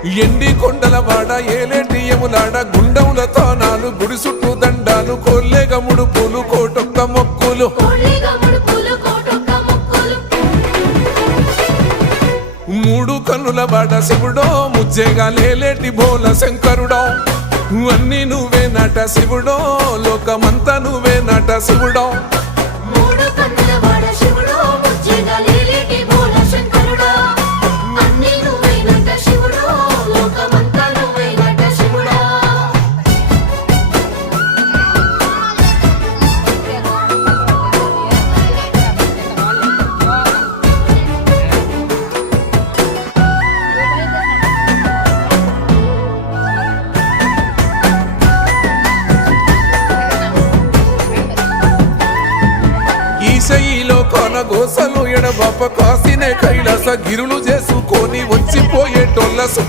ఎండి కొండల వాడ ఏలేటియములాడ గుండముల తానాలు గుడి చుట్టూ దండాలు కోల్లేగ ముడుపులు కోటొక్క మొక్కులు మూడు కన్నుల వాడ శివుడో ముజ్జేగా లేలేటి బోల శంకరుడో అన్ని నువ్వే నట శివుడో లోకమంతా నువ్వే నట శివుడో ఈశయిలో కొనగోసలు ఎడబాప కాసినే కైలాస గిరులు చేసుకొని వచ్చిపోయేటోళ్ళ